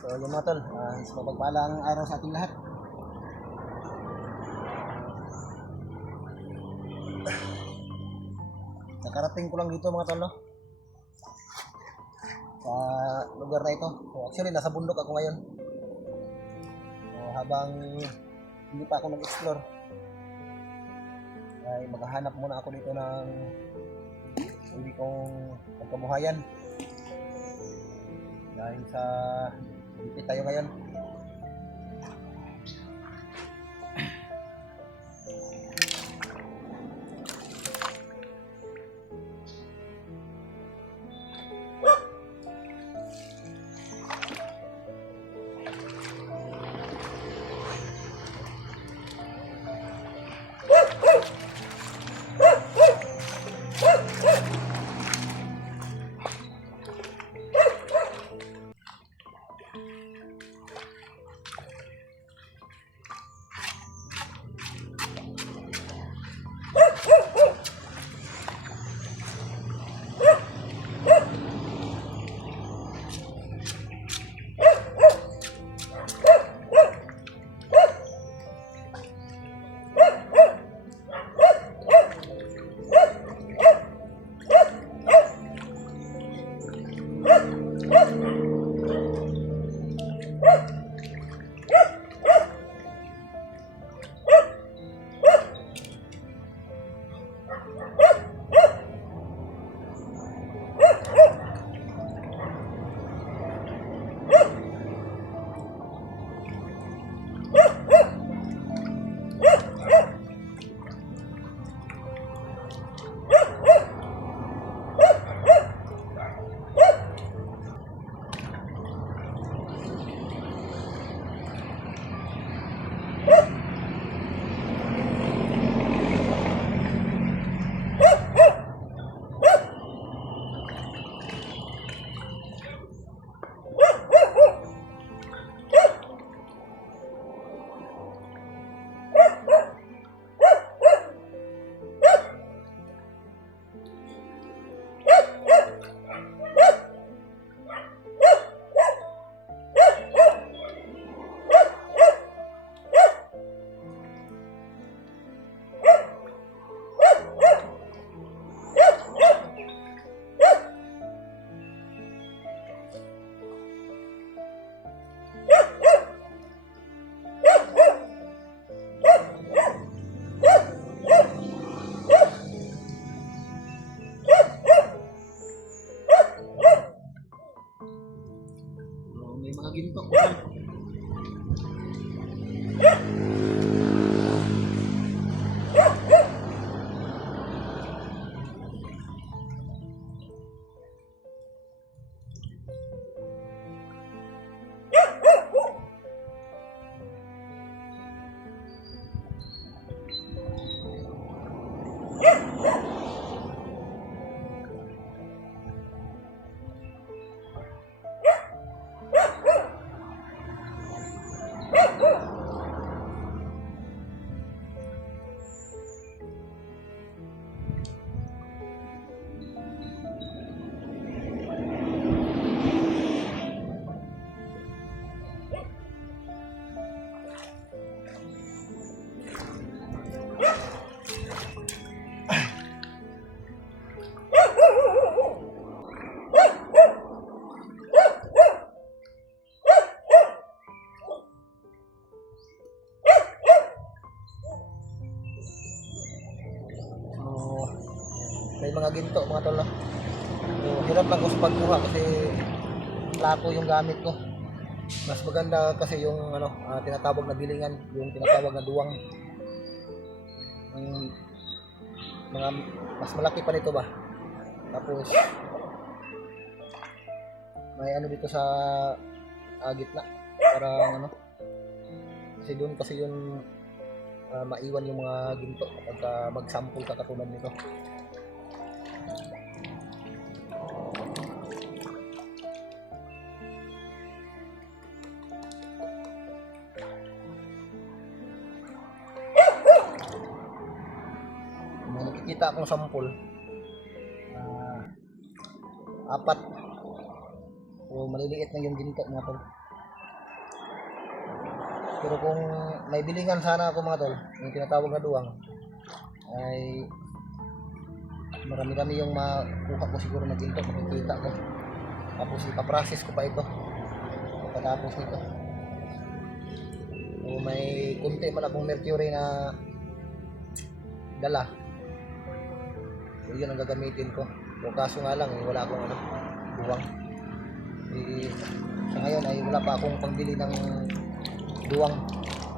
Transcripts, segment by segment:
So yun mga tol, is mapagpalang araw sa ating lahat. Nakarating ko lang dito mga tol, no? Sa lugar na ito. So, actually nasa bundok ako ngayon. So, habang hindi pa ako nag-explore, ay maghahanap muna ako dito ng hindi kong pagkabuhayan. Dahil sa dito tayo ngayon. May mga ginto. May mga ginto mga tol, no? So, hirap lang ko sa pagkuha kasi lako yung gamit ko. Mas maganda kasi yung tinatawag na bilingan, yung tinatawag na duwang. Mga mas malaki pa nito ba. Tapos may dito sa gitna para kasi doon kasi yung maiwan yung mga ginto kapag mag-sample ka katulad nito. Nakikita akong sampol, apat. So maliliit na yung ginto natin. Pero kung may bilingan sana ako mga tol, yung tinatawag na duwang, ay marami-rami yung makuha ko siguro na ginto, makikita ko. Tapos ipaprocess ko pa ito pagkatapos nito. So, may kunti man akong mercury na dala. So yun ang gagamitin ko. So kaso nga lang, wala akong duwang. Sa ngayon ay wala pa akong pangbili ng duwang.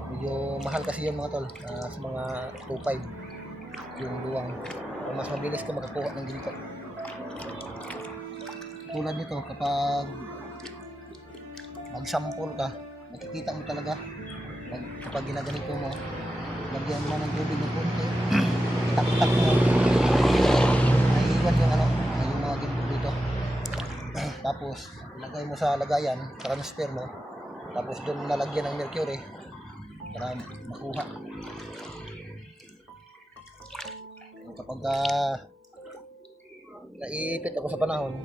Medyo mahal kasi yung mga tol, sa mga 2.5 yung duwang. So, mas mabilis ko makakuha ng ginto. Tulad nito, kapag mag-sample ka, nakikita mo talaga kapag ginaganito mo, lagyan mo ng tubig ng konti, itak-itak mo, naiiwan yung yung mga ginto dito. Tapos ilagay mo sa lagayan, transfer mo, tapos doon nalagyan ng mercury para makuha. Kapag naipit ako sa panahon,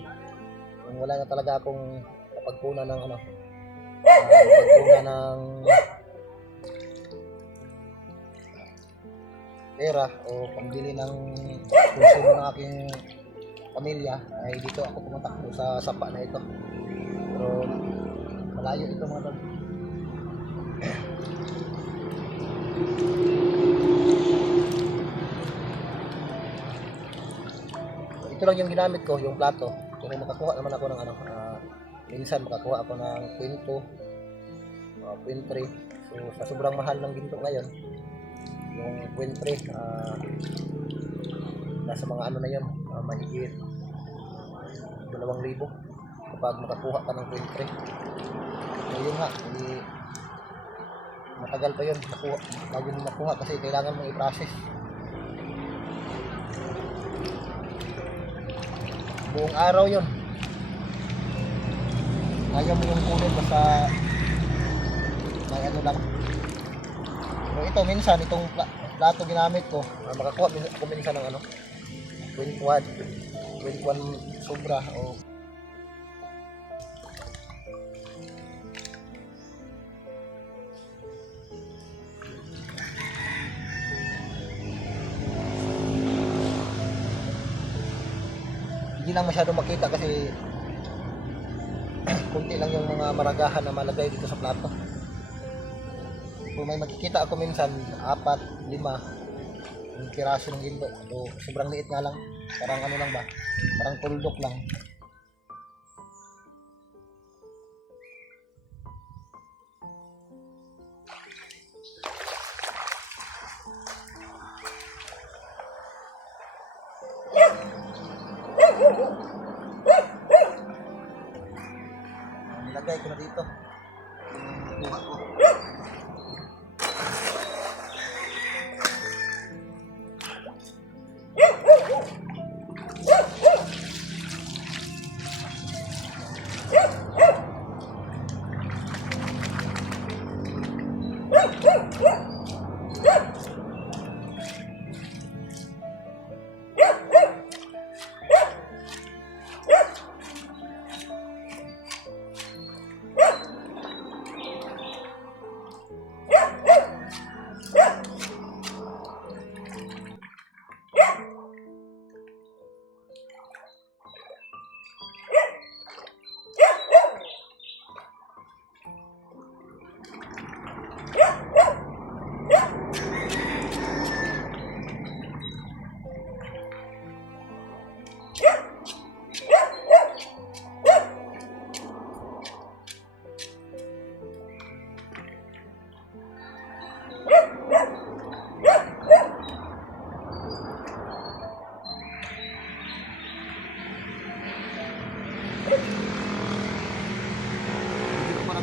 kung wala na talaga akong napagpuna ng napagpuna ng pera o pambili ng konsumo ng aking pamilya, ay dito ako pumatakbo sa sapa na ito. Pero malayo ito mga tol. Ito lang yung ginamit ko, yung plato. Kung makakuha naman ako ng minsan makakuha ako ng kwento, 0.3. So sa sobrang mahal ng ginto ngayon, yung 0.3 nasa mga na yun, mahigit 2,000 kapag makakuha ka ng 0.3. So yun nga, matagal pa yun bago mo makuha kasi kailangan mong i-process. Buong araw yun, ayaw mo yung kunin basta may lang. So ito minsan, itong plato ginamit ko, makakuha ako minsan ng 21 sobra o hindi lang masyado makita kasi kunti lang yung mga maragahan na malagay dito sa plato. Kung may makikita ako minsan 4, 5 yung piraso ng ginto. So sobrang liit nga lang, parang lang ba, parang tuldok lang. Nilagay ko na dito yung kuha ko.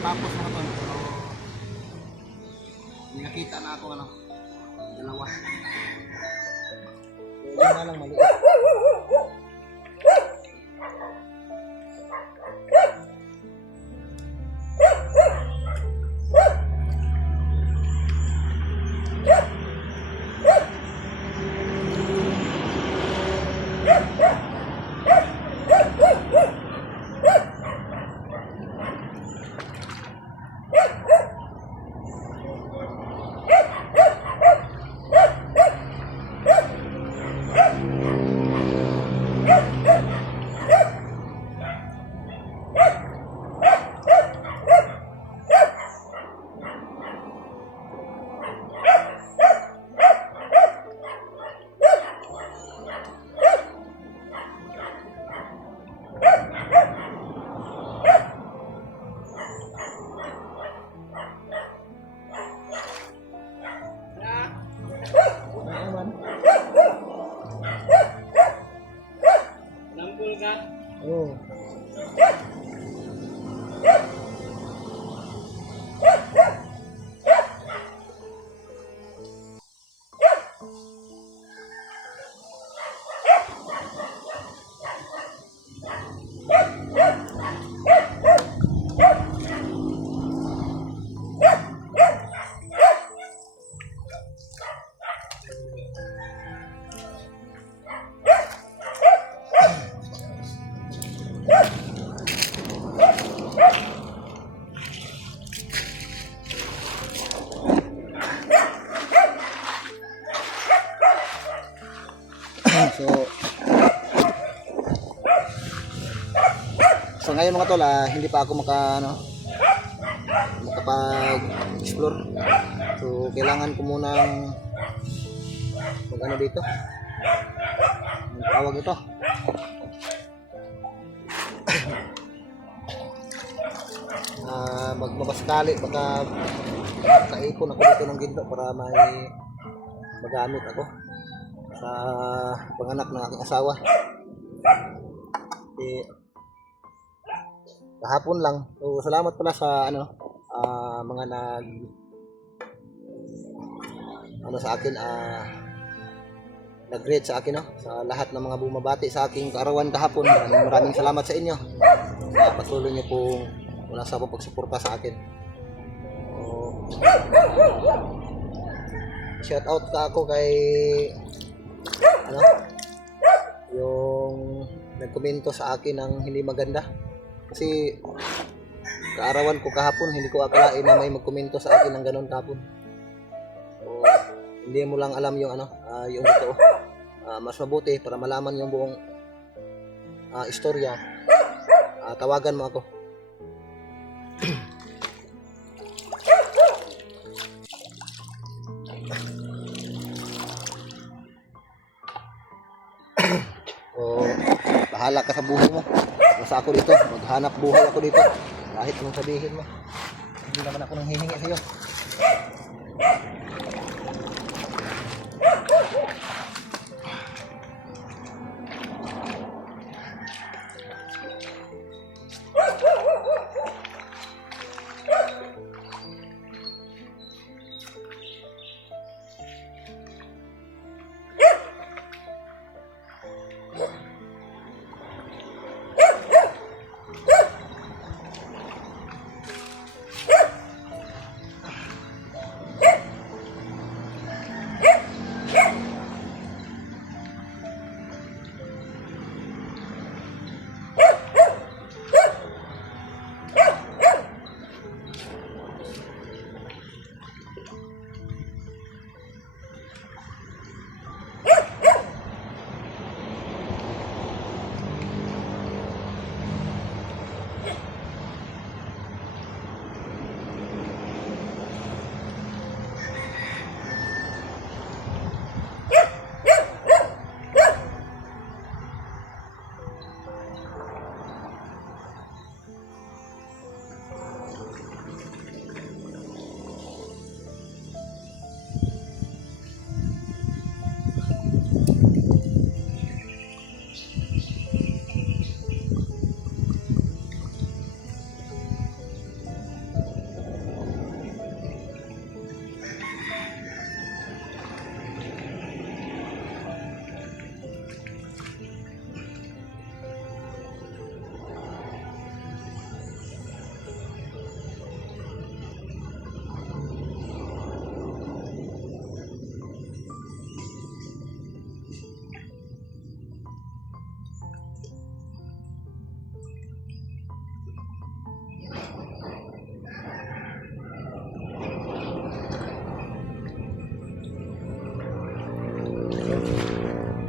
Tapos mga tol, pero nakita na ako dalawa. So, yun nga lang maliit. sa ngayon mga tol, hindi pa ako makapag-explore. So kailangan ko munang mag-ano dito. Ang tawag ito. Magbabaskali, baka kaipon ako dito ng ginto para may magamit ako sa panganak ng aking asawa. Kahapon lang. So salamat pala sa mga sa akin, nag-greet sa akin, sa lahat ng mga bumabati sa aking kaarawan kahapon. Maraming salamat sa inyo sa patuloy niyo pong walang sabang pagsuporta sa akin. So, shout out ka ako kay yung nagkomento sa akin ng hindi maganda, kasi kaarawan ko kahapon, hindi ko akalain na may magkomento sa akin ng ganun kahapon. So, hindi mo lang alam yung yung totoo. Mas mabuti para malaman yung buong istorya, tawagan mo ako. So, bahala ka sa buhay mo. Basta ako dito, maghanap buhay ako dito. Kahit anong sabihin mo, hindi naman ako nang hihingi sa iyo.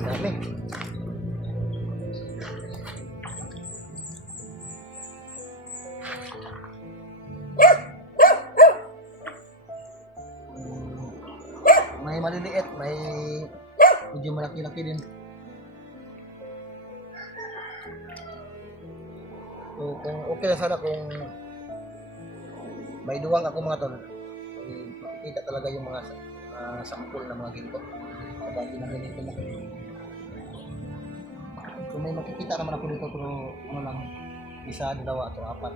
Dami. May maliliit, may medyo malaki-laki din. So kung okay na sana kung may duwang ako mga tol, makikita talaga yung mga sampol na mga ginto. Kaya hindi na ganito mo. So may makikita naman ako dito, pero ano lang, isa, dalawa, o apat.